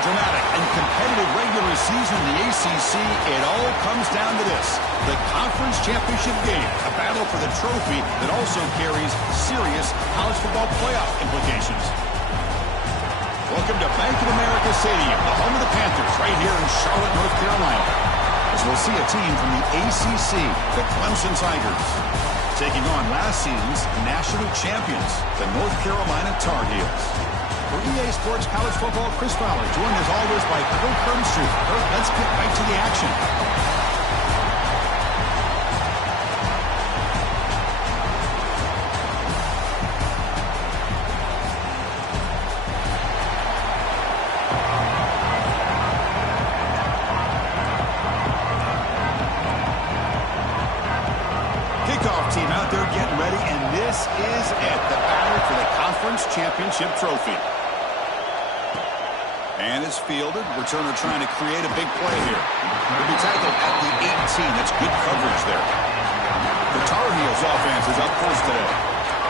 dramatic and competitive regular season in the ACC, it all comes down to this: the conference championship game, a battle for the trophy that also carries serious college football playoff implications. Welcome to Bank of America Stadium, the home of the Panthers, right here in Charlotte, North Carolina, as we'll see a team from the ACC, the Clemson Tigers, taking on last season's national champions, the North Carolina Tar Heels. For EA Sports College Football, Chris Fowler, joined as always by Kirk Hermstreet. Kirk, let's get right to the action. Kickoff team out there getting ready, and this is it, the battle for the conference championship trophy. And it's fielded. Returner trying to create a big play here. He'll be tackled at the 18. That's good coverage there. The Tar Heels offense is up first today.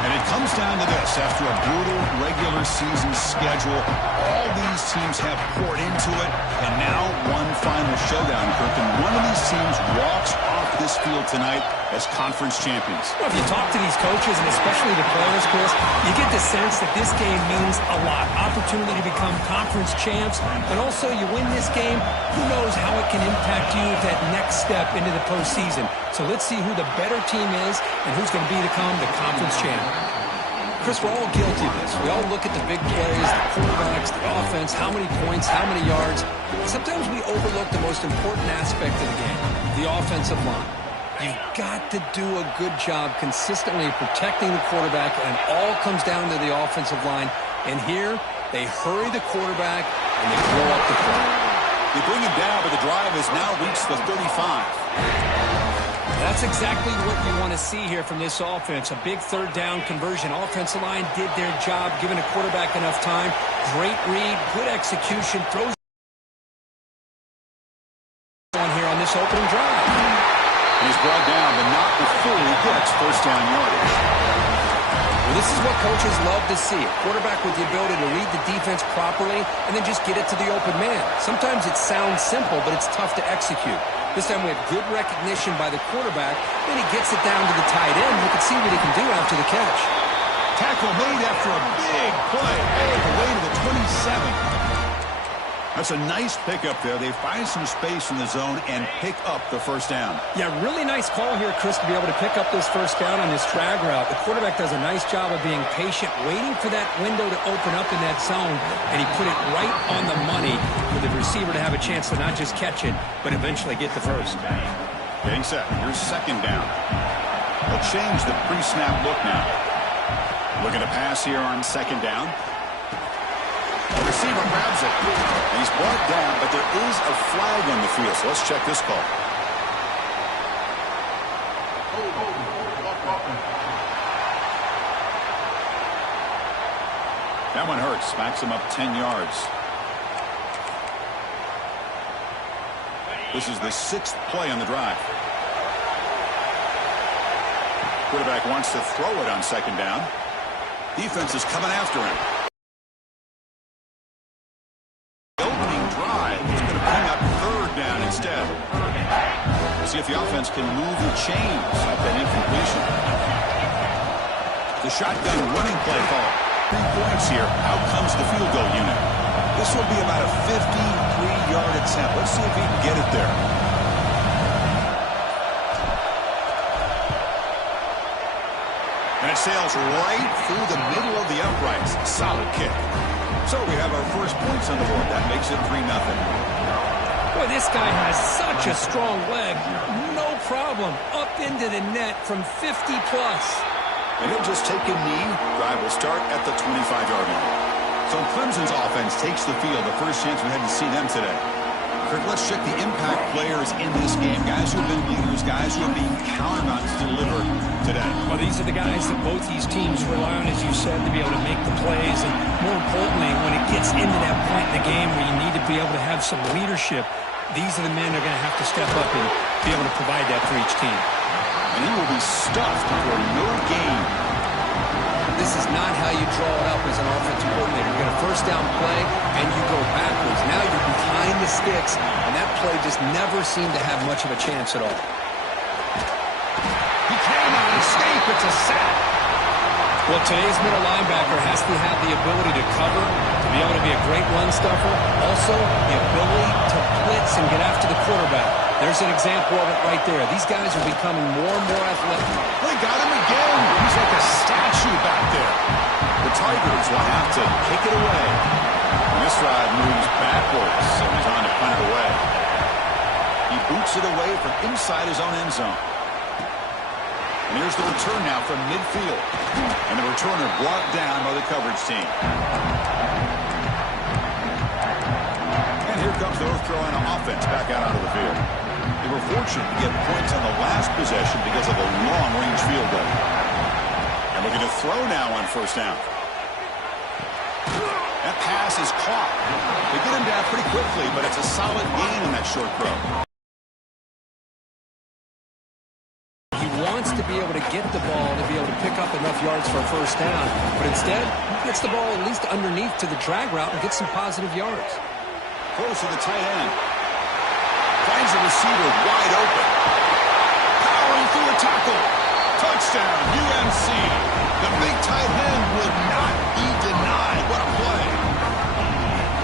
And it comes down to this. After a brutal regular season schedule, all these teams have poured into it. And now one final showdown, Kirk. And one of these teams walks off this field tonight as conference champions. Well, if you talk to these coaches, and especially the players, Chris, you get the sense that this game means a lot. Opportunity to become conference champs, and also you win this game, who knows how it can impact you at that next step into the postseason. So let's see who the better team is and who's going to become the conference champ. Chris, we're all guilty of this. We all look at the big plays, the quarterbacks, the offense, how many points, how many yards. Sometimes we overlook the most important aspect of the game, the offensive line. You've got to do a good job consistently protecting the quarterback, and it all comes down to the offensive line. And here, they hurry the quarterback, and they blow up the play. They bring him down, but the drive has now reached the 35. That's exactly what you want to see here from this offense. A big third down conversion. Offensive line did their job, giving a quarterback enough time. Great read, good execution. Throws on here on this opening drive. He's brought down, but not before he gets first down yardage. Well, this is what coaches love to see. A quarterback with the ability to read the defense properly and then just get it to the open man. Sometimes it sounds simple, but it's tough to execute. This time we have good recognition by the quarterback. Then he gets it down to the tight end. You can see what he can do after the catch. Tackle made after a big play. All the way to the 27. That's a nice pickup there. They find some space in the zone and pick up the first down. Yeah, really nice call here, Chris, to be able to pick up this first down on this drag route. The quarterback does a nice job of being patient, waiting for that window to open up in that zone, and he put it right on the money for the receiver to have a chance to not just catch it, but eventually get the first. Getting set. Here's second down. They'll change the pre-snap look now. Looking to pass here on second down. The receiver grabs it. And he's brought down, but there is a flag on the field. So let's check this call. That one hurts. Backs him up 10 yards. This is the 6th play on the drive. Quarterback wants to throw it on second down. Defense is coming after him. Instead. See if the offense can move the chains of that incompletion. The shotgun running play call. 3 points here. Out comes the field goal unit. This will be about a 53-yard attempt. Let's see if he can get it there. And it sails right through the middle of the uprights. Solid kick. So we have our first points on the board. That makes it 3-0. Boy, this guy has such a strong leg. No problem. Up into the net from 50-plus. And he'll just take a knee. Drive will start at the 25-yard line. So Clemson's offense takes the field. The first chance we had to see them today. Kirk, let's check the impact players in this game. Guys who have been leaders, guys who are being counted on to deliver today. Well, these are the guys that both these teams rely on, as you said, to be able to make the plays. And more importantly, when it gets into that point in the game where you need to be able to have some leadership, these are the men that are going to have to step up and be able to provide that for each team. And he will be stuffed for no gain. This is not how you draw it up as an offensive coordinator. You get a first down play, and you go backwards. Now you're behind the sticks, and that play just never seemed to have much of a chance at all. He cannot escape. It's a sack. Well, today's middle linebacker has to have the ability to cover, to be able to be a great run stuffer, also the ability to blitz and get after the quarterback. There's an example of it right there. These guys are becoming more and more athletic. They got him again. He's like a statue back there. The Tigers will have to kick it away. And this drive moves backwards, so he's on to punt it away. He boots it away from inside his own end zone. And here's the return now from midfield. And the returner brought down by the coverage team. And here comes the North Carolina offense back out onto the field. They were fortunate to get points on the last possession because of a long-range field goal. And looking to throw now on first down. That pass is caught. They get him down pretty quickly, but it's a solid gain on that short throw. He wants to be able to get the ball to be able to pick up enough yards for a first down, but instead, he gets the ball at least underneath to the drag route and gets some positive yards. Close to the tight end. Finds the receiver wide open. Powering through a tackle. Touchdown, UNC. The big tight end will not be denied. What a play.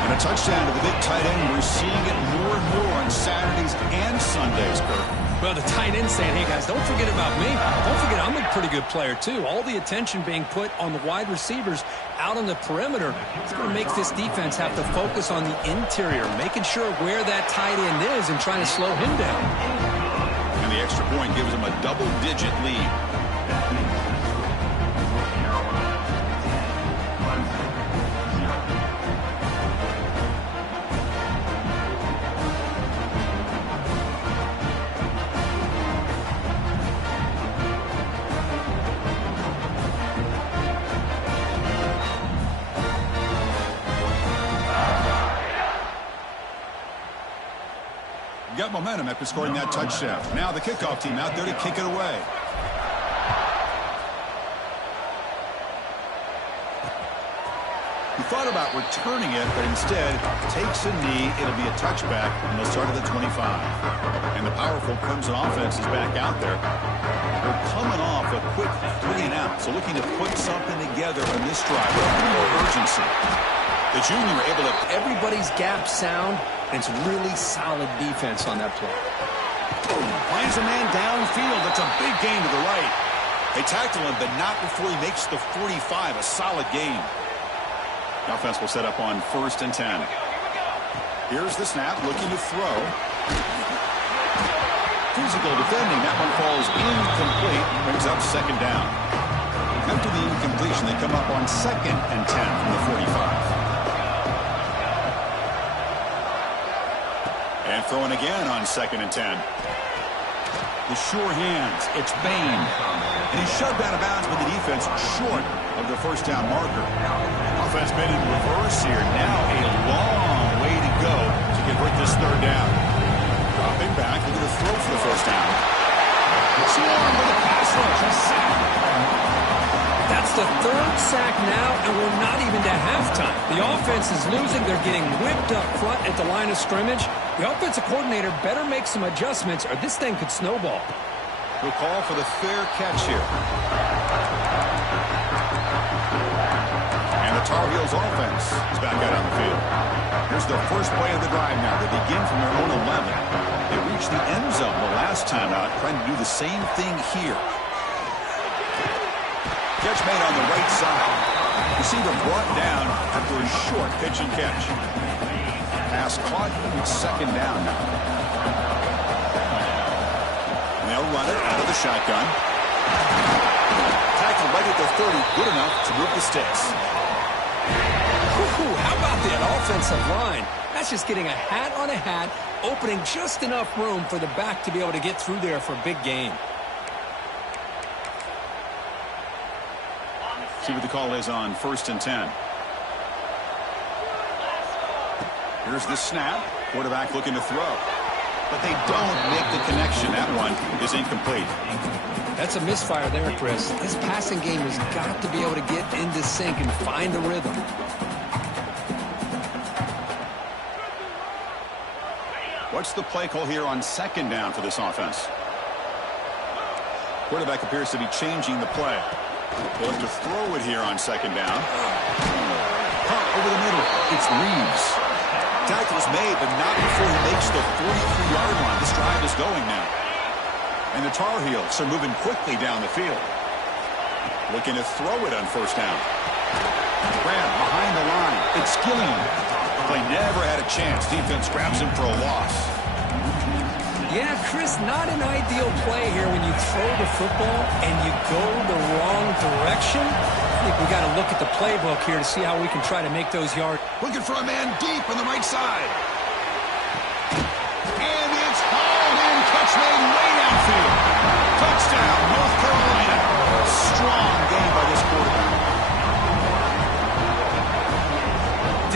And a touchdown to the big tight end. We're seeing it more and more on Saturdays and Sundays, Kirk. Well, the tight end saying, hey, guys, don't forget about me. Don't forget I'm a pretty good player, too. All the attention being put on the wide receivers out on the perimeter. It's going to make this defense have to focus on the interior, making sure where that tight end is and trying to slow him down. And the extra point gives them a double-digit lead. Got momentum after scoring that touchdown. Now the kickoff team out there to kick it away. He thought about returning it, but instead takes a knee. It'll be a touchback, and they'll start at the 25. And the powerful Clemson offense is back out there. They're coming off a quick 3 and out, so looking to put something together on this drive with a little more urgency. The junior able to... Everybody's gap sound, and it's really solid defense on that play. Finds a man downfield. That's a big gain to the right. They tackle him, but not before he makes the 45. A solid gain. The offense will set up on 1st and 10. Here's the snap, looking to throw. Physical defending. That one falls incomplete. Brings up 2nd down. After the incompletion, they come up on 2nd and 10 from the 45. And throwing again on 2nd and 10. The sure hands. It's Bain. And he's shoved out of bounds with the defense short of the first down marker. Offense made in reverse here. Now a long way to go to convert this 3rd down. Dropping back. Look at the throw for the first down. Swarm with a pass rush. A sack. That's the 3rd sack now, and we're not even to halftime. The offense is losing. They're getting whipped up front at the line of scrimmage. The offensive coordinator better make some adjustments, or this thing could snowball. We'll call for the fair catch here. And the Tar Heels offense is back out on the field. Here's the first play of the drive now. They begin from their own 11. They reached the end zone the last time out, trying to do the same thing here. Catch made on the right side. Receiver brought down after a short pitch and catch. Pass caught. It's 2nd down now. And they'll run it out of the shotgun. Tackled right at the 30. Good enough to move the sticks. How about that offensive line? That's just getting a hat on a hat, opening just enough room for the back to be able to get through there for a big gain. See what the call is on 1st and 10. Here's the snap. Quarterback looking to throw. But they don't make the connection. That one is incomplete. That's a misfire there, Chris. His passing game has got to be able to get into sync and find a rhythm. What's the play call here on second down for this offense? Quarterback appears to be changing the play. They'll have to throw it here on second down. Punt over the middle. It's Reeves. Tackle's made, but not before he makes the 43-yard line. This drive is going now. And the Tar Heels are moving quickly down the field. Looking to throw it on first down. Grab behind the line. It's Gilliam. Play never had a chance. Defense grabs him for a loss. Yeah, Chris, not an ideal play here when you throw the football and you go the wrong direction. I think we got to look at the playbook here to see how we can try to make those yards. Looking for a man deep on the right side. And it's hauled in. Catch made way downfield. Touchdown, North Carolina. Strong game by this quarterback.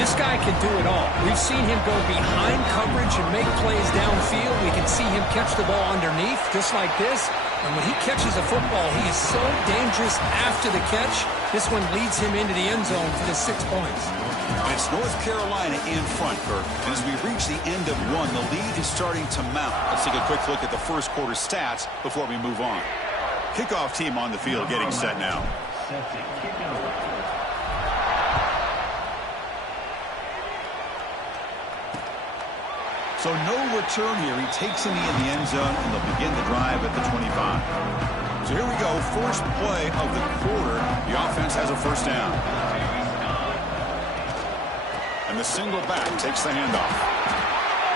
This guy can do it all. We've seen him go behind coverage and make plays downfield. We can see him catch the ball underneath, just like this. And when he catches a football, he is so dangerous after the catch. This one leads him into the end zone for the 6 points. And it's North Carolina in front, Kirk. And as we reach the end of one, the lead is starting to mount. Let's take a quick look at the first quarter stats before we move on. Kickoff team on the field getting set now. So no return here. He takes him in the end zone, and they'll begin the drive at the 25. So here we go. First play of the quarter. The offense has a first down. And the single back takes the handoff.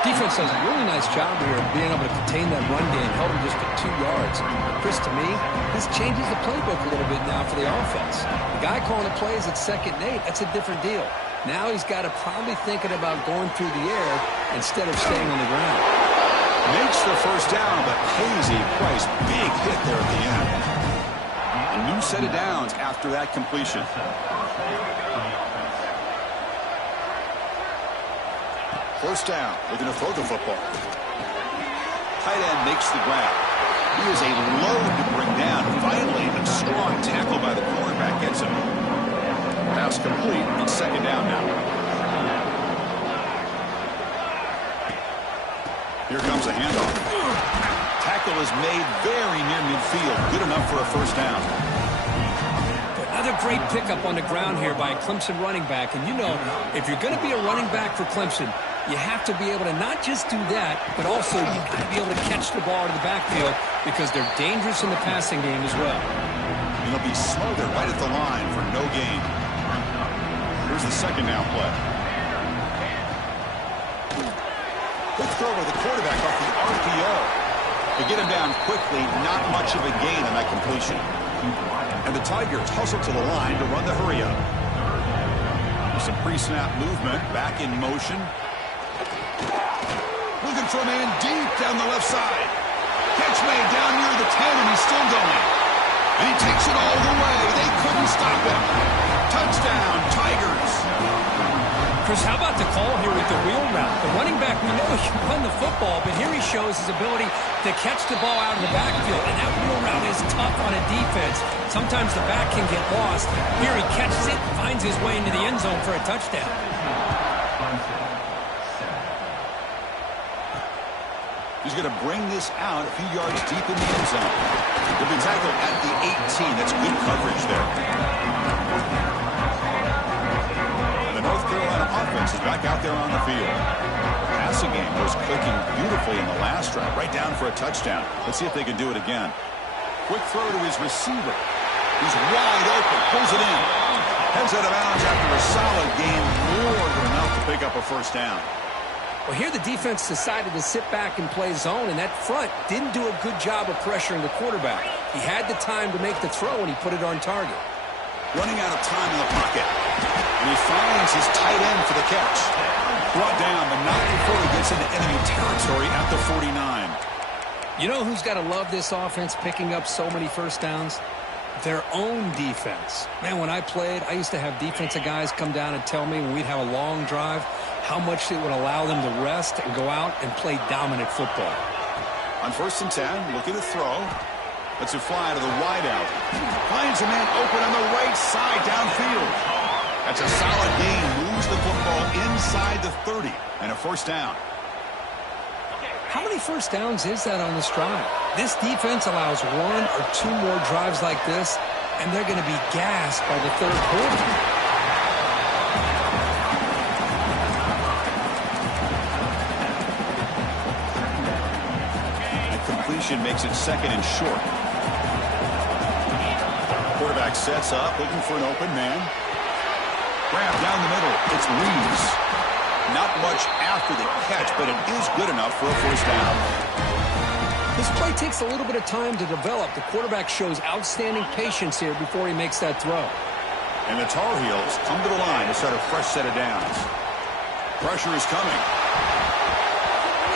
Defense does a really nice job here of being able to contain that run game. Held him just to 2 yards. Chris, to me, this changes the playbook a little bit now for the offense. The guy calling the plays at 2nd and 8, that's a different deal. Now he's got to probably thinking about going through the air instead of staying on the ground. Makes the first down, but pays a price. Big hit there at the end. A new set of downs after that completion. First down. Looking to throw the football. Tight end makes the grab. He is a load to bring down. Finally, a strong tackle by the cornerback gets him. Pass complete on second down now. Here comes a handoff. Tackle is made very near midfield. Good enough for a first down. Another great pickup on the ground here by a Clemson running back. And you know, if you're going to be a running back for Clemson, you have to be able to not just do that, but also you got to be able to catch the ball to the backfield because they're dangerous in the passing game as well. And they'll be smothered right at the line for no gain. Here's the second down play. Quick throw by the quarterback off the RPO. They get him down quickly, not much of a gain on that completion. And the Tigers hustle to the line to run the hurry-up. Some pre-snap movement, back in motion. Looking for a man deep down the left side. Catch made down near the 10, and he's still going. And he takes it all the way. They couldn't stop him. Touchdown, Tigers. Chris, how about the call here with the wheel route? The running back, we know he can run the football, but here he shows his ability to catch the ball out of the backfield. And that wheel route is tough on a defense. Sometimes the back can get lost. Here he catches it, finds his way into the end zone for a touchdown. He's going to bring this out a few yards deep in the end zone. He'll be tackled at the 18. That's good coverage there. And the North Carolina offense is back out there on the field. Passing game was clicking beautifully in the last drive, right down for a touchdown. Let's see if they can do it again. Quick throw to his receiver. He's wide open, pulls it in. Heads out of bounds after a solid game, more than enough to pick up a first down. Well, here the defense decided to sit back and play zone, and that front didn't do a good job of pressuring the quarterback. He had the time to make the throw, and he put it on target. Running out of time in the pocket. And he finds his tight end for the catch. Brought down, but not before he gets into enemy territory at the 49. You know who's got to love this offense picking up so many first downs? Their own defense. Man, when I played, I used to have defensive guys come down and tell me when we'd have a long drive how much it would allow them to rest and go out and play dominant football. On 1st and 10, looking to throw. Let's it fly to the wideout. Finds a man open on the right side downfield. That's a solid gain. Moves the football inside the 30 and a first down. How many first downs is that on this drive? This defense allows 1 or 2 more drives like this, and they're going to be gassed by the third quarter. That completion makes it second and short. Quarterback sets up, looking for an open man. Grab down the middle. It's Reeves. Not much after the catch, but it is good enough for a first down. This play takes a little bit of time to develop. The quarterback shows outstanding patience here before he makes that throw. And the Tar Heels come to the line to start a fresh set of downs. Pressure is coming.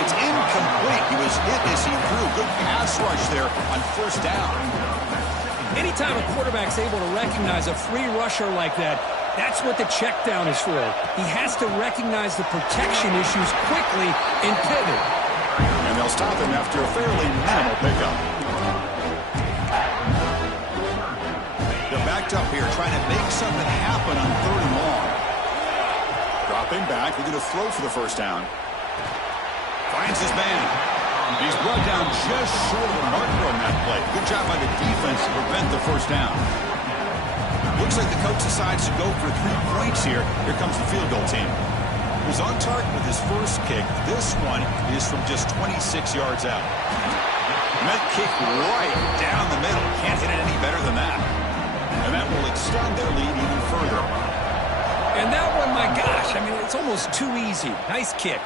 It's incomplete. He was hit as he threw. Good pass rush there on first down. Anytime a quarterback's able to recognize a free rusher like that, that's what the check down is for. He has to recognize the protection issues quickly and pivot. And they'll stop him after a fairly minimal pickup. They're backed up here trying to make something happen on 3rd and long. Dropping back, looking to throw for the first down. Finds his man. He's brought down just short of a marker on that play. Good job by the defense to prevent the first down. Looks like the coach decides to go for 3 points here. Here comes the field goal team. He was on target with his first kick. This one is from just 26 yards out. That kick right down the middle. Can't hit it any better than that. And that will extend their lead even further. And that one, my gosh, I mean, it's almost too easy. Nice kick.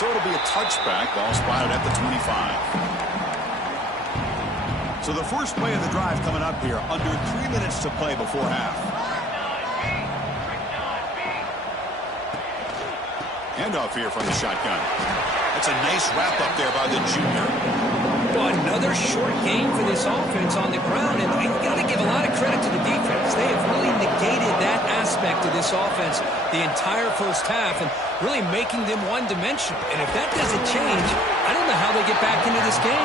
So it'll be a touchback. Ball spotted at the 25. So the first play of the drive coming up here. Under 3 minutes to play before half. Handoff here from the shotgun. That's a nice wrap up there by the junior. Well, another short game for this offense on the ground, and you got to give a lot of credit to the defense. They have really negated that aspect of this offense the entire first half and really making them one-dimensional. And if that doesn't change, I don't know how they get back into this game.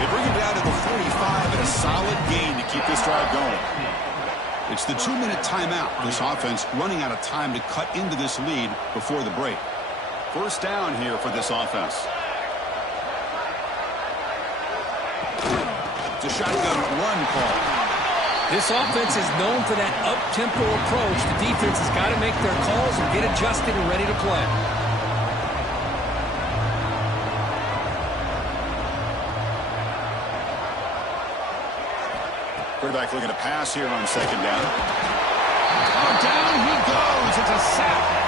They bring it down to the 45 and a solid gain to keep this drive going. It's the 2-minute timeout. This offense running out of time to cut into this lead before the break. First down here for this offense. It's a shotgun run call. This offense is known for that up-tempo approach. The defense has got to make their calls and get adjusted and ready to play. Quarterback looking to pass here on second down. Oh, down he goes. It's a sack.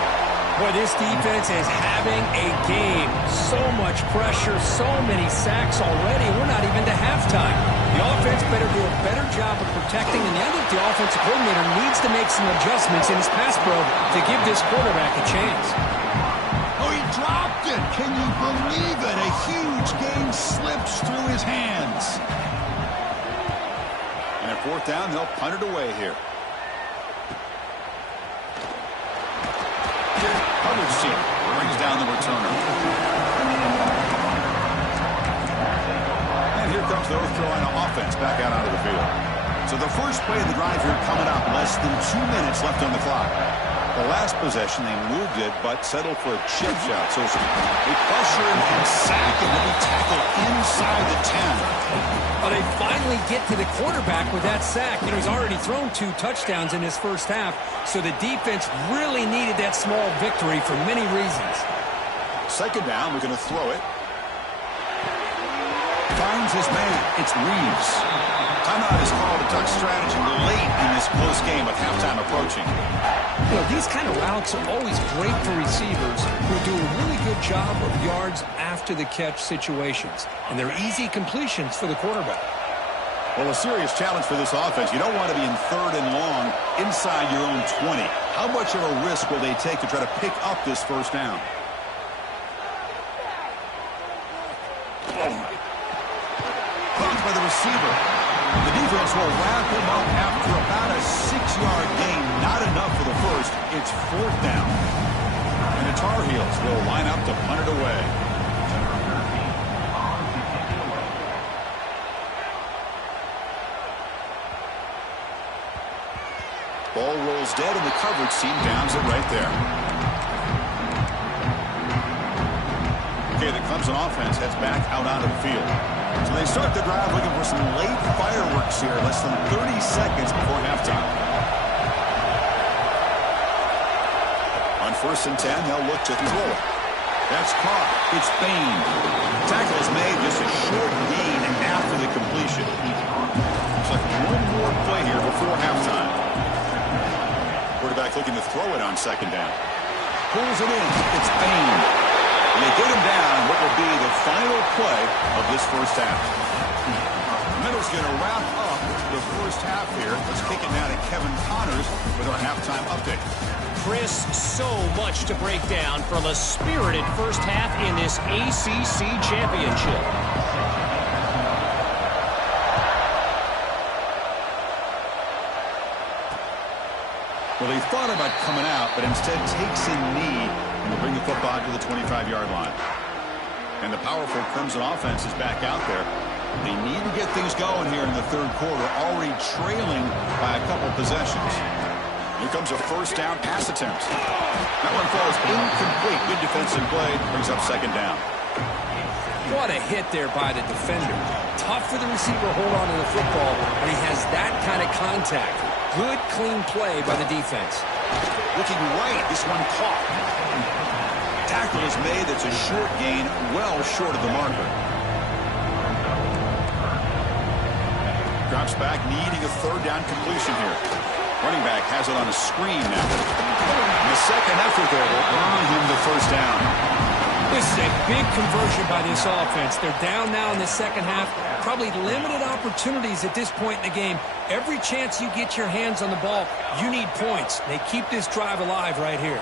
Boy, this defense is having a game. So much pressure, so many sacks already. We're not even to halftime. The offense better do a better job of protecting, and I think the offensive coordinator needs to make some adjustments in his pass pro to give this quarterback a chance. Oh, he dropped it. Can you believe it? A huge game slips through his hands. And at fourth down, they'll punt it away here. Coverage team brings down the returner. And here comes the North Carolina offense back out onto the field. So the first play of the drive here coming up. Less than 2 minutes left on the clock. The last possession, they moved it, but settled for a chip shot. So they pressure him and sack him. He'll be tackled inside the 10. Well, they finally get to the quarterback with that sack. You know, he's already thrown 2 touchdowns in his first half, so the defense really needed that small victory for many reasons. Second down, we're going to throw it. Finds his man. It's Reeves. Timeout is called to duck strategy late in this close game with halftime approaching. You know, these kind of routes are always great for receivers who do a really good job of yards after the catch situations. And they're easy completions for the quarterback. Well, a serious challenge for this offense. You don't want to be in 3rd and long inside your own 20. How much of a risk will they take to try to pick up this first down? Caught by the receiver. The defense will wrap him up after about a 6-yard gain. Not enough for the first. It's 4th down. And the Tar Heels will line up to punt it away. Ball rolls dead, and the coverage team downs it right there. Okay, the Clemson offense heads back out onto the field. So they start the drive looking for some late fireworks here, less than 30 seconds before halftime. On 1st and 10, they'll look to throw it. That's caught. It's Bain. Tackle is made, just a short gain after the completion. Looks like one more play here before halftime. Quarterback looking to throw it on 2nd down. Pulls it in. It's Bain. And they get him down what will be the final play of this first half. The middle's going to wrap up the first half here. Let's kick it now to Kevin Connors with our halftime update. Chris, so much to break down from a spirited first half in this ACC Championship. Well, they thought about coming out, but instead takes a knee and will bring the football to the 25-yard line. And the powerful Clemson offense is back out there. They need to get things going here in the 3rd quarter, already trailing by a couple possessions. Here comes a 1st down pass attempt. That one falls incomplete. Good defensive play. Brings up 2nd down. What a hit there by the defender. Tough for the receiver to hold on to the football when he has that kind of contact. Good, clean play by the defense. Looking right. This one caught. Tackle is made. That's a short gain, well short of the marker. Drops back, needing a 3rd down completion here. Running back has it on a screen now. And the second effort there will earn him the 1st down. This is a big conversion by this offense. They're down now in the 2nd half. Probably limited opportunities at this point in the game. Every chance you get your hands on the ball, you need points. They keep this drive alive right here.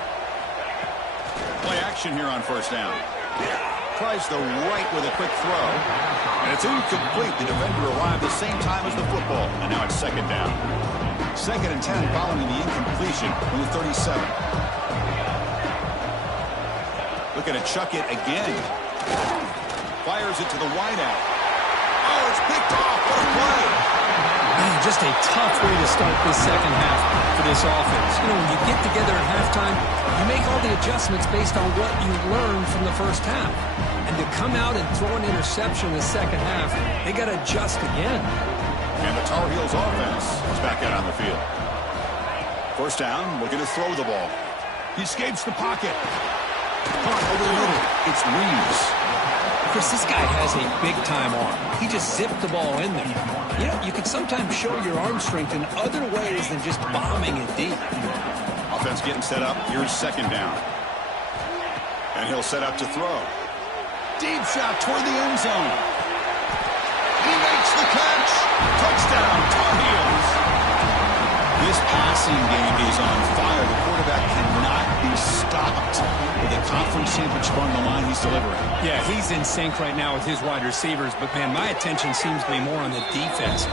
Play action here on 1st down. Tries the right with a quick throw. And it's incomplete. The defender arrived the same time as the football. And now it's 2nd down. 2nd and 10 following the incompletion from the 37. Looking to chuck it again. Fires it to the wideout. Oh, it's picked off. What a play. Man, just a tough way to start this 2nd half for this offense. You know, when you get together at halftime, you make all the adjustments based on what you learned from the 1st half. And to come out and throw an interception in the 2nd half, they got to adjust again. And the Tar Heels offense is back out on the field. 1st down, looking to throw the ball. He escapes the pocket. Caught over the middle. It's Reeves. Chris, this guy has a big-time arm. He just zipped the ball in there. You know, you can sometimes show your arm strength in other ways than just bombing it deep. Offense getting set up. Here's 2nd down. And he'll set up to throw. Deep shot toward the end zone. He makes the catch. Touchdown, Tar Heels. This passing game is on fire. The quarterback cannot be stopped. With the conference championship on the line, he's delivering. Yeah, he's in sync right now with his wide receivers, but, man, my attention seems to be more on the defense.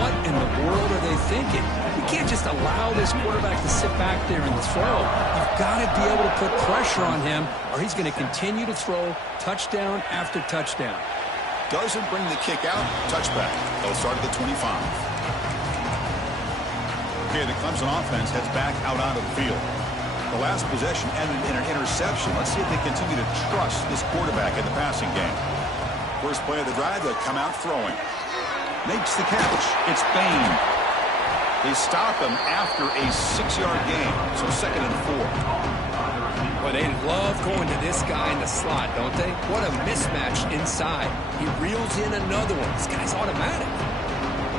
What in the world are they thinking? You can't just allow this quarterback to sit back there and throw. You've got to be able to put pressure on him, or he's going to continue to throw touchdown after touchdown. Doesn't bring the kick out. Touchback. They'll start at the 25. Okay, the Clemson offense heads back out onto the field. The last possession ended in an interception. Let's see if they continue to trust this quarterback in the passing game. First play of the drive, they'll come out throwing. Makes the catch. It's Bain. They stop him after a 6-yard gain, so 2nd and 4. Well, they love going to this guy in the slot, don't they? What a mismatch inside. He reels in another one. This guy's automatic.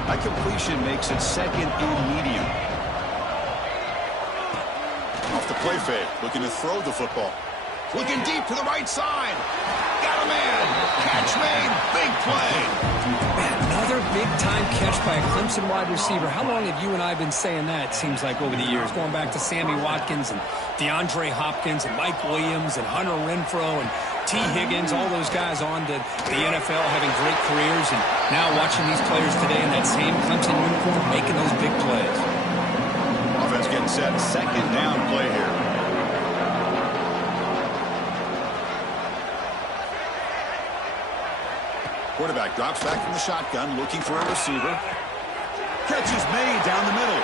That completion makes it 2nd and medium. Off the play fake, looking to throw the football. Looking deep to the right side. Got a man. Catch made. Big play. Man, another big-time catch by a Clemson wide receiver. How long have you and I been saying that, it seems like, over the years? Going back to Sammy Watkins and DeAndre Hopkins and Mike Williams and Hunter Renfrow and T. Higgins, all those guys on to the NFL having great careers, and now watching these players today in that same Clemson uniform making those big plays. Offense getting set. 2nd down play here. Quarterback drops back from the shotgun, looking for a receiver. Catch is made down the middle.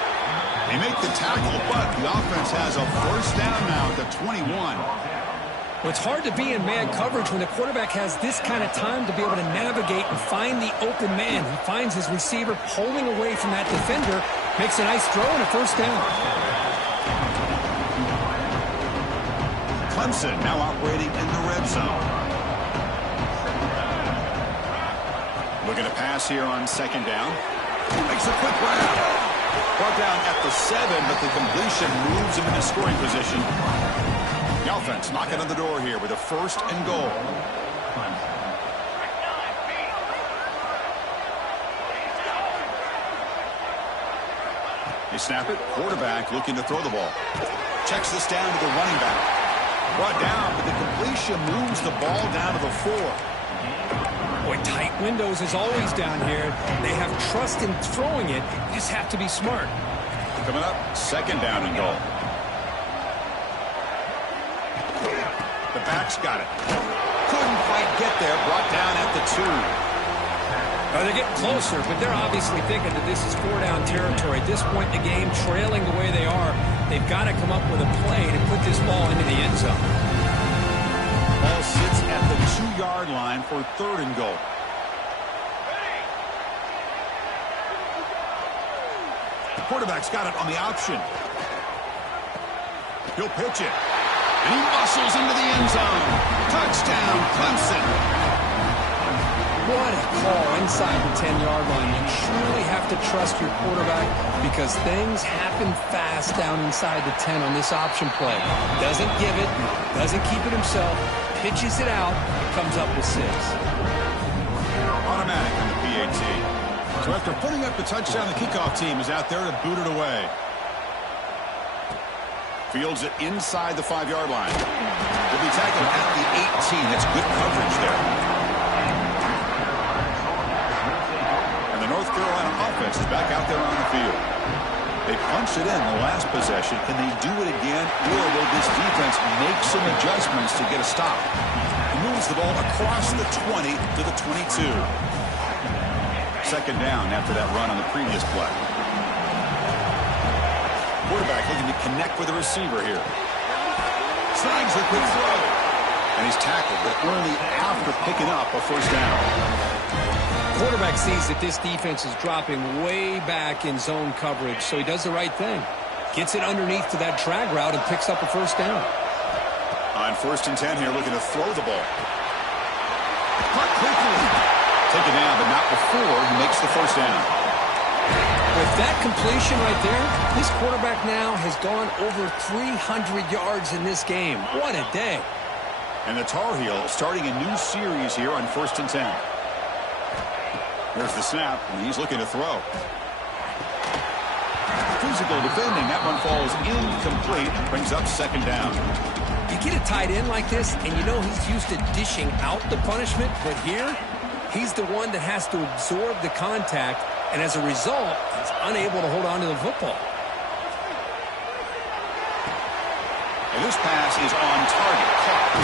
They make the tackle, but the offense has a first down now at the 21. Well, it's hard to be in man coverage when the quarterback has this kind of time to be able to navigate and find the open man. He finds his receiver pulling away from that defender, makes a nice throw and a first down. Clemson now operating in the red zone. Looking to pass here on second down. Makes a quick grab. Brought down at the 7, but the completion moves him into scoring position. The offense knocking on the door here with a first and goal. They snap it. Quarterback looking to throw the ball. Checks this down to the running back. Brought down, but the completion moves the ball down to the 4. Boy, tight windows is always down here. They have trust in throwing it. You just have to be smart. Coming up, second down and goal. The back's got it. Couldn't quite get there. Brought down at the 2. They're getting closer, but they're obviously thinking that this is 4-down territory. At this point in the game, trailing the way they are, they've got to come up with a play to put this ball into the end zone. Ball sits at the 2-yard line for third and goal. The quarterback's got it on the option. He'll pitch it. And he muscles into the end zone. Touchdown, Clemson. What a call inside the 10-yard line. You truly have to trust your quarterback because things happen fast down inside the 10 on this option play. Doesn't give it, doesn't keep it himself, pitches it out, comes up with 6. Automatic on the PAT. So after putting up the touchdown, the kickoff team is out there to boot it away. Fields it inside the 5-yard line. Will be tackled at the 18. That's good coverage there. And the North Carolina offense is back out there on the field. They punched it in the last possession. Can they do it again, or will this defense make some adjustments to get a stop? He moves the ball across the 20 to the 22. Second down after that run on the previous play. Quarterback looking to connect with the receiver here. Snags a quick throw. And he's tackled, but only after picking up a first down. Quarterback sees that this defense is dropping way back in zone coverage, so he does the right thing. Gets it underneath to that drag route and picks up a first down. On first and 10 here, looking to throw the ball. Caught quickly. Taken down, but not before he makes the first down. With that completion right there, this quarterback now has gone over 300 yards in this game. What a day. And the Tar Heels starting a new series here on first and 10. There's the snap, and he's looking to throw. Physical defending. That one falls incomplete. Brings up second down. You get a tight end like this, and you know he's used to dishing out the punishment, but here, he's the one that has to absorb the contact, and as a result, he's unable to hold on to the football. And this pass is on target. Caught.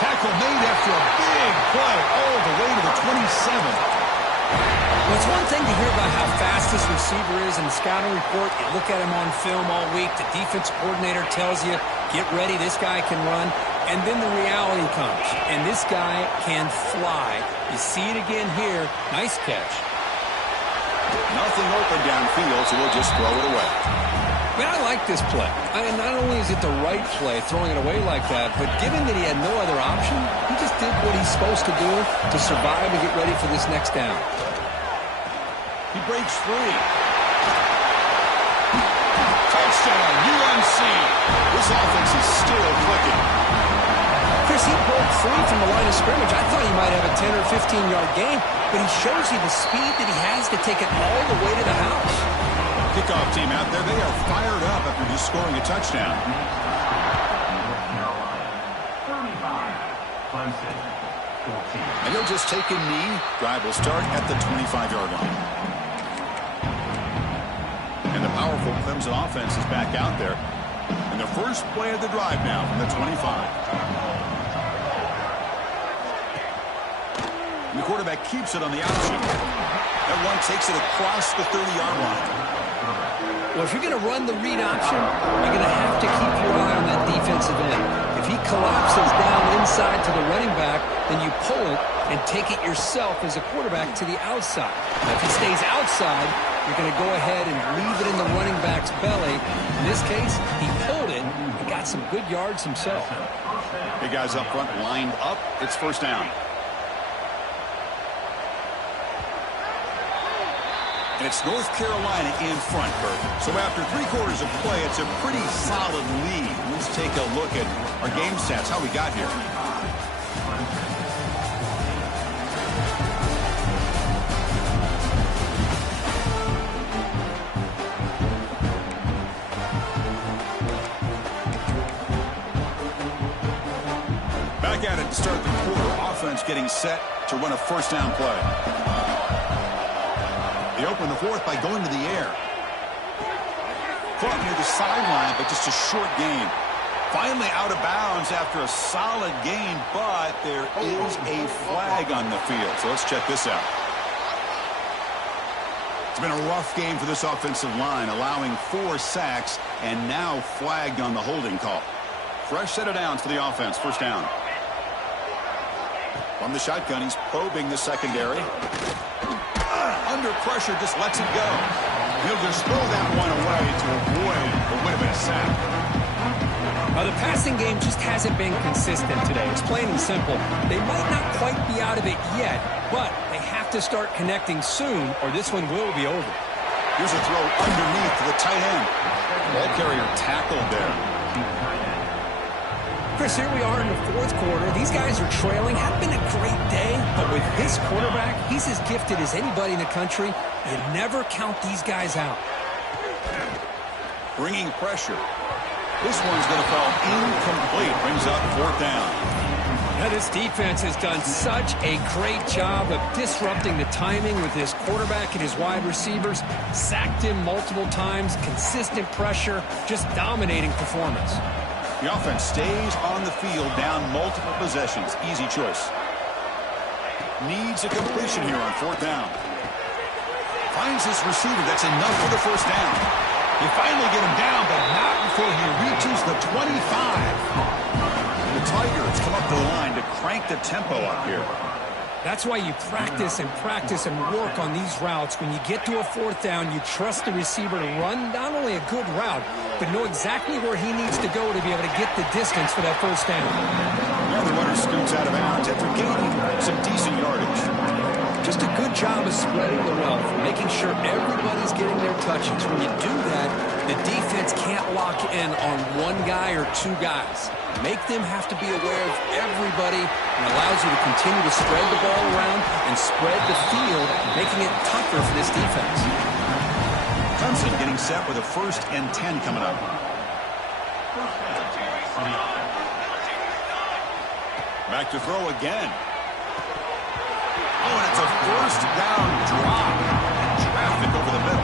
Tackle made after a big play all the way to the 27. Well, it's one thing to hear about how fast this receiver is in the scouting report. You look at him on film all week. The defense coordinator tells you, get ready, this guy can run. And then the reality comes, and this guy can fly. You see it again here. Nice catch. Nothing open downfield, so we'll just throw it away. Man, I like this play. Not only is it the right play, throwing it away like that, but given that he had no other option, he just did what he's supposed to do to survive and get ready for this next down. He breaks free. Touchdown, UNC. This offense is still clicking. Chris, he broke free from the line of scrimmage. I thought he might have a 10 or 15-yard gain, but he shows you the speed that he has to take it all the way to the house. Kickoff team out there, they are fired up after just scoring a touchdown. 35, Clemson, 14. And he'll just take a knee. Drive will start at the 25-yard line. And the powerful Clemson offense is back out there. And the first play of the drive now from the 25. And the quarterback keeps it on the option. That one takes it across the 30-yard line. Well, if you're going to run the read option, you're going to have to keep your eye on that defensive end. If he collapses down inside to the running back, then you pull it and take it yourself as a quarterback to the outside. Now, if he stays outside, you're going to go ahead and leave it in the running back's belly. In this case, he pulled it and got some good yards himself. Big guys up front lined up. It's first down. And it's North Carolina in front, Kurt. So after 3 quarters of play, it's a pretty solid lead. Let's take a look at our game stats, how we got here. Back at it to start the quarter. Offense getting set to run a first down play. They open the fourth by going to the air. Caught near the sideline, but just a short gain. Finally out of bounds after a solid gain, but there is a flag on the field. So let's check this out. It's been a rough game for this offensive line, allowing 4 sacks and now flagged on the holding call. Fresh set of downs for the offense. First down. From the shotgun, he's probing the secondary. Under pressure, just lets it go. He'll just throw that one away to avoid what would have been a sack. The passing game just hasn't been consistent today. It's plain and simple. They might not quite be out of it yet, but they have to start connecting soon or this one will be over. Here's a throw underneath to the tight end. Ball carrier tackled there. Chris, here we are in the 4th quarter. These guys are trailing. Had been a great day, but with his quarterback, he's as gifted as anybody in the country. You never count these guys out. Bringing pressure. This one's going to fall incomplete. Brings up 4th down. Now, this defense has done such a great job of disrupting the timing with his quarterback and his wide receivers. Sacked him multiple times. Consistent pressure. Just dominating performance. The offense stays on the field down multiple possessions. Easy choice. Needs a completion here on 4th down. Finds his receiver. That's enough for the first down. They finally get him down, but not before he reaches the 25. The Tigers come up the line to crank the tempo up here. That's why you practice and work on these routes. When you get to a 4th down, you trust the receiver to run not only a good route, but know exactly where he needs to go to be able to get the distance for that first down. Now the runner scoots out of bounds after gaining some decent yardage. Just a good job of spreading the wealth, making sure everybody's getting their touches. When you do that, the defense can't lock in on one guy or 2 guys. Make them have to be aware of everybody and allows you to continue to spread the ball around and spread the field, making it tougher for this defense. Clemson getting set with a 1st and 10 coming up. Back to throw again. Oh, and it's a 1st down drop. Traffic over the middle.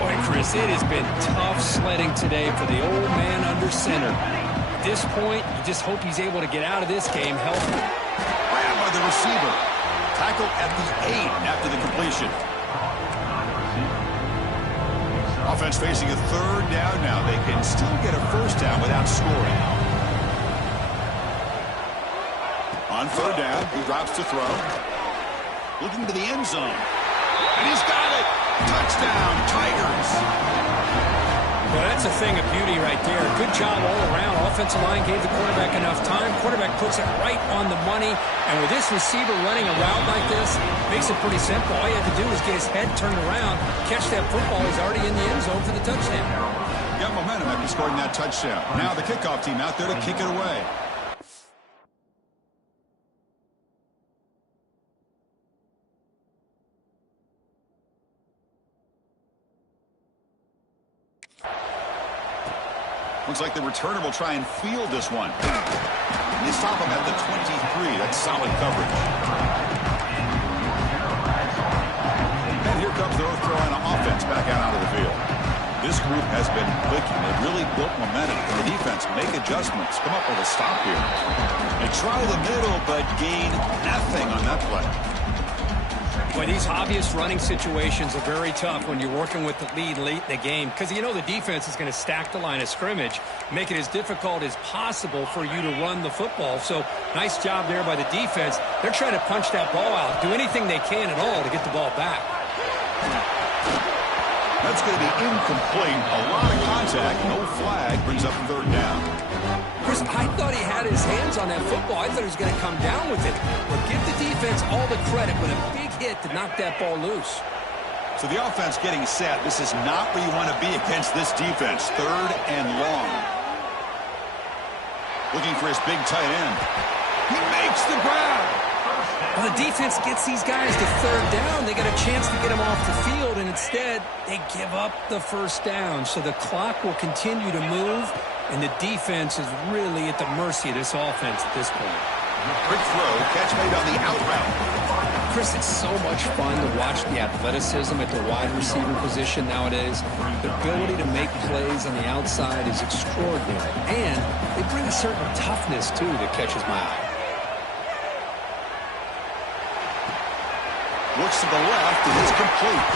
Boy, Chris, it has been tough sledding today for the old man under center. At this point, you just hope he's able to get out of this game healthy. Grabbed by the receiver. Tackled at the 8 after the completion. Offense facing a 3rd down now. They can still get a 1st down without scoring. On 3rd down, he drops to throw. Looking to the end zone. And he's got it. Touchdown, Tigers. Well, that's a thing of beauty right there. Good job all around. Offensive line gave the quarterback enough time. Quarterback puts it right on the money. And with this receiver running a route like this, makes it pretty simple. All you have to do is get his head turned around, catch that football. He's already in the end zone for the touchdown. Got momentum after scoring that touchdown. Now the kickoff team out there to kick it away. Looks like the returner will try and field this one. And they stop him at the 23. That's solid coverage. And here comes the North Carolina offense back out onto the field. This group has been clicking. They've really built momentum. The defense make adjustments. Come up with a stop here. They try the middle, but gain nothing on that play. Boy, these obvious running situations are very tough when you're working with the lead late in the game because you know the defense is going to stack the line of scrimmage, make it as difficult as possible for you to run the football. So nice job there by the defense. They're trying to punch that ball out, do anything they can at all to get the ball back. That's going to be incomplete. A lot of contact. No flag. Brings up third down. Chris, I thought he had his hands on that football. I thought he was going to come down with it. But give the defense all the credit with a big hit to knock that ball loose. So the offense getting set. This is not where you want to be against this defense. Third and long. Looking for his big tight end. He makes the grab. Well, the defense gets these guys to third down. They got a chance to get them off the field, and instead they give up the first down. So the clock will continue to move, and the defense is really at the mercy of this offense at this point. Quick throw. Catch made on the out route. Chris, it's so much fun to watch the athleticism at the wide receiver position nowadays. The ability to make plays on the outside is extraordinary, and they bring a certain toughness, too, that catches my eye. Looks to the left, and it's complete.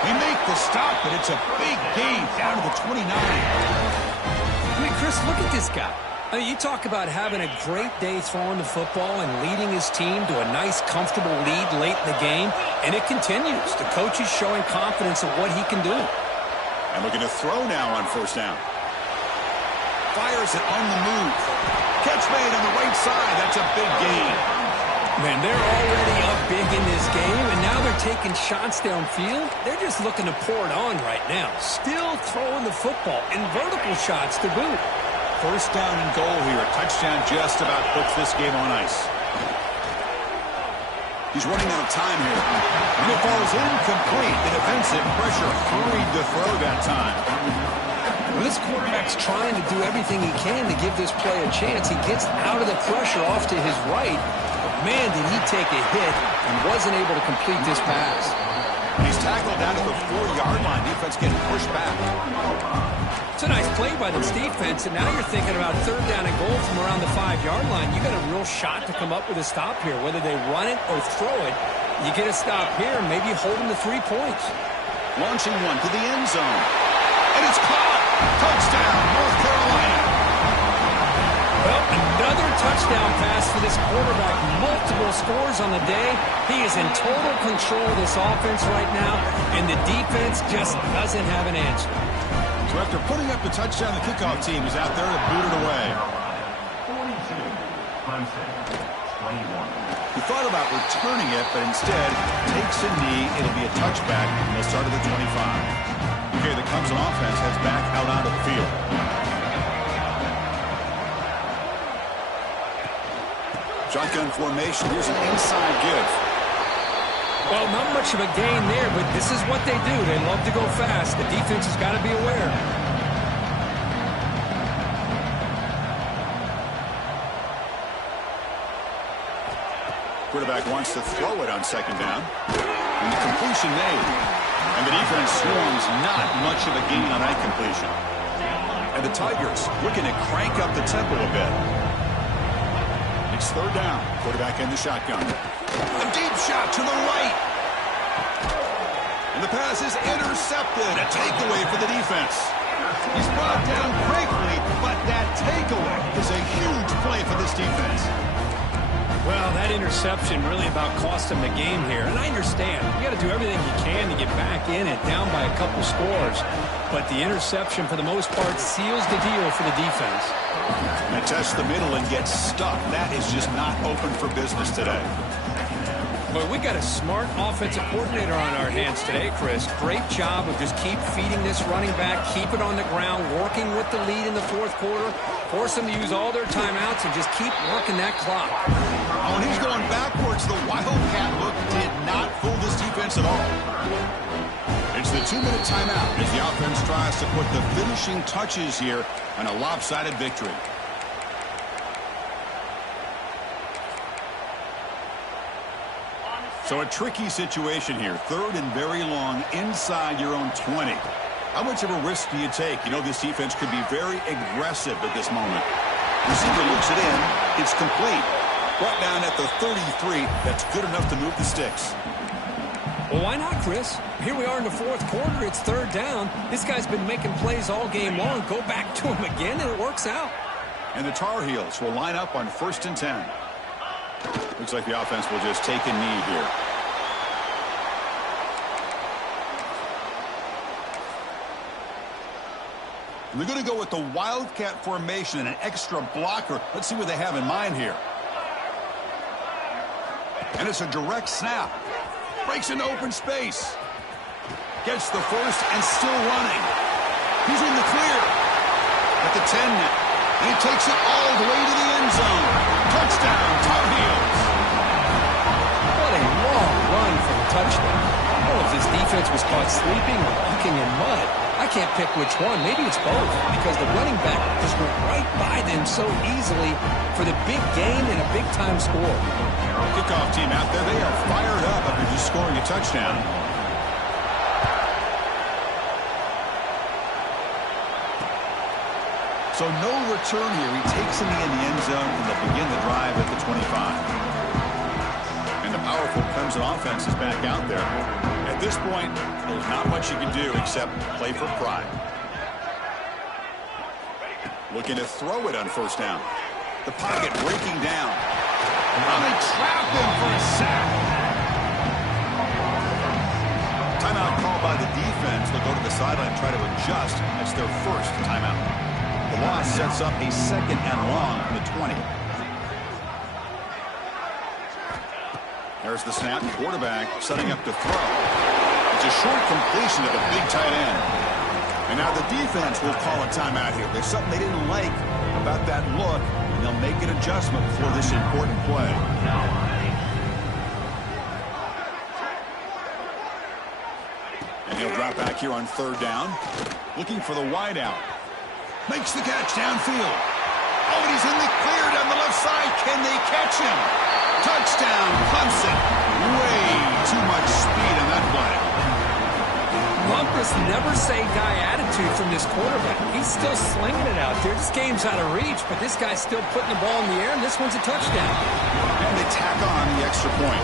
They make the stop, but it's a big gain down to the 29. I mean, Chris, look at this guy. I mean, you talk about having a great day throwing the football and leading his team to a nice, comfortable lead late in the game, and it continues. The coach is showing confidence of what he can do. And looking to throw now on first down. Fires it on the move. Catch made on the right side. That's a big gain. Man, they're already up big in this game, and now they're taking shots downfield. They're just looking to pour it on right now. Still throwing the football, and vertical shots to boot. First down and goal here. A touchdown just about puts this game on ice. He's running out of time here. And it falls incomplete. The defensive pressure hurried to throw that time. Well, this quarterback's trying to do everything he can to give this play a chance. He gets out of the pressure off to his right. Man, did he take a hit and wasn't able to complete this pass. He's tackled down to the 4-yard line. Defense getting pushed back. It's a nice play by this defense, and now you're thinking about third down and goal from around the 5-yard line. You got a real shot to come up with a stop here. Whether they run it or throw it, you get a stop here, maybe hold them to 3 points. Launching one to the end zone. And it's caught. Touchdown, North Carolina. Well, another touchdown pass for this quarterback. Multiple scores on the day. He is in total control of this offense right now, and the defense just doesn't have an answer. So after putting up the touchdown, the kickoff team is out there to boot it away. 42, Clemson, 21. He thought about returning it, but instead takes a knee. It'll be a touchback, and they'll start at the 25. Okay, the Clemson offense heads back out onto the field. Shotgun formation. Here's an inside give. Well, not much of a gain there, but this is what they do. They love to go fast. The defense has got to be aware. Quarterback wants to throw it on second down. And the completion made. And the defense swarms not much of a gain on that completion. And the Tigers looking to crank up the tempo a bit. It's third down. Quarterback in the shotgun. A deep shot to the right. And the pass is intercepted. A takeaway for the defense. He's brought down quickly, but that takeaway is a huge play for this defense. Well, that interception really about cost him the game here. And I understand. You got to do everything you can to get back in and down by a couple scores. But the interception, for the most part, seals the deal for the defense. And tests the middle and gets stuck. That is just not open for business today. Boy, we got a smart offensive coordinator on our hands today, Chris. Great job of just keep feeding this running back, keep it on the ground, working with the lead in the fourth quarter, force them to use all their timeouts, and just keep working that clock. Oh, and he's going backwards. The Wildcat look did not fool this defense at all. It's the 2-minute timeout as the offense tries to put the finishing touches here on a lopsided victory. So a tricky situation here. Third and very long inside your own 20. How much of a risk do you take? You know this defense could be very aggressive at this moment. Receiver looks it in. It's complete. Brought down at the 33. That's good enough to move the sticks. Well, why not, Chris? Here we are in the fourth quarter. It's third down. This guy's been making plays all game long. Go back to him again, and it works out. And the Tar Heels will line up on 1st and 10. Looks like the offense will just take a knee here. And they're going to go with the Wildcat formation and an extra blocker. Let's see what they have in mind here. And it's a direct snap. Breaks into open space. Gets the first and still running. He's in the clear. At the 10 now. And he takes it all the way to the end zone. Touchdown, Tar Heels. What a long run for the touchdown. Oh, if this defense was caught sleeping or walking in mud, I can't pick which one. Maybe it's both, because the running back just went right by them so easily for the big gain and a big-time score. Kickoff team out there. They are fired up after just scoring a touchdown. So no return here. He takes him in the end zone, and they'll begin the drive at the 25. And the powerful Clemson offense is back out there. At this point, there's not much you can do except play for pride. Looking to throw it on 1st down. The pocket breaking down. And they trap him for a sack. Timeout called by the defense. They'll go to the sideline and try to adjust. It's their first timeout. The loss sets up a 2nd and long from the 20. There's the snap. Quarterback setting up to throw. It's a short completion of a big tight end. And now the defense will call a timeout here. There's something they didn't like about that look, and they'll make an adjustment for this important play. And he'll drop back here on 3rd down. Looking for the wideout. Makes the catch downfield. Oh, and he's in the clear down the left side. Can they catch him? Touchdown, Clemson. Way too much speed on that play. Love this never-say-die attitude from this quarterback. He's still slinging it out there. This game's out of reach, but this guy's still putting the ball in the air, and this one's a touchdown. And they tack on the extra point.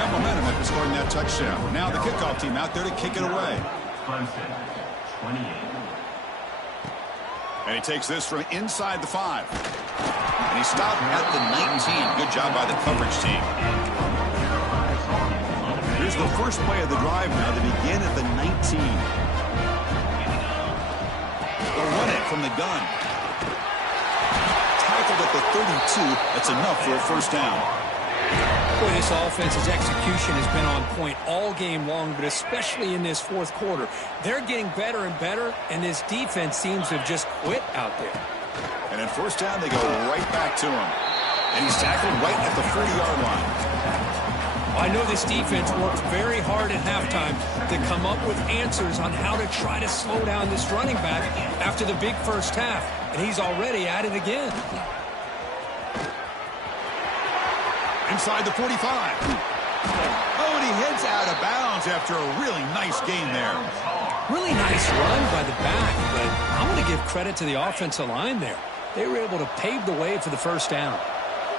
Got momentum after scoring that touchdown. Now the kickoff team out there to kick it away. Clemson, 28. And he takes this from inside the 5. And he stopped at the 19. Good job by the coverage team. Here's the first play of the drive now. They begin at the 19. They'll run it from the gun. Tackled at the 32. That's enough for a 1st down. Boy, this offense's execution has been on point all game long, but especially in this fourth quarter. They're getting better and better, and this defense seems to have just quit out there. And in 1st down, they go right back to him. And he's tackled right at the 40-yard line. I know this defense worked very hard at halftime to come up with answers on how to try to slow down this running back after the big first half, and he's already at it again. Inside the 45. Oh, and he heads out of bounds after a really nice gain there. Really nice run by the back, but I'm going to give credit to the offensive line there. They were able to pave the way for the 1st down.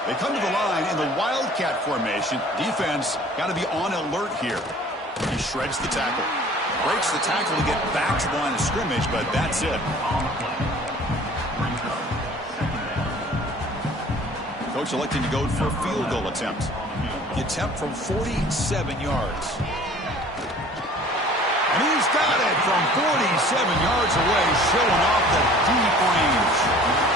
They come to the line in the Wildcat formation. Defense got to be on alert here. He shreds the tackle. Breaks the tackle to get back to the line of scrimmage, but that's it. Coach electing to go for a field goal attempt. The attempt from 47 yards. And he's got it from 47 yards away, showing off the deep range.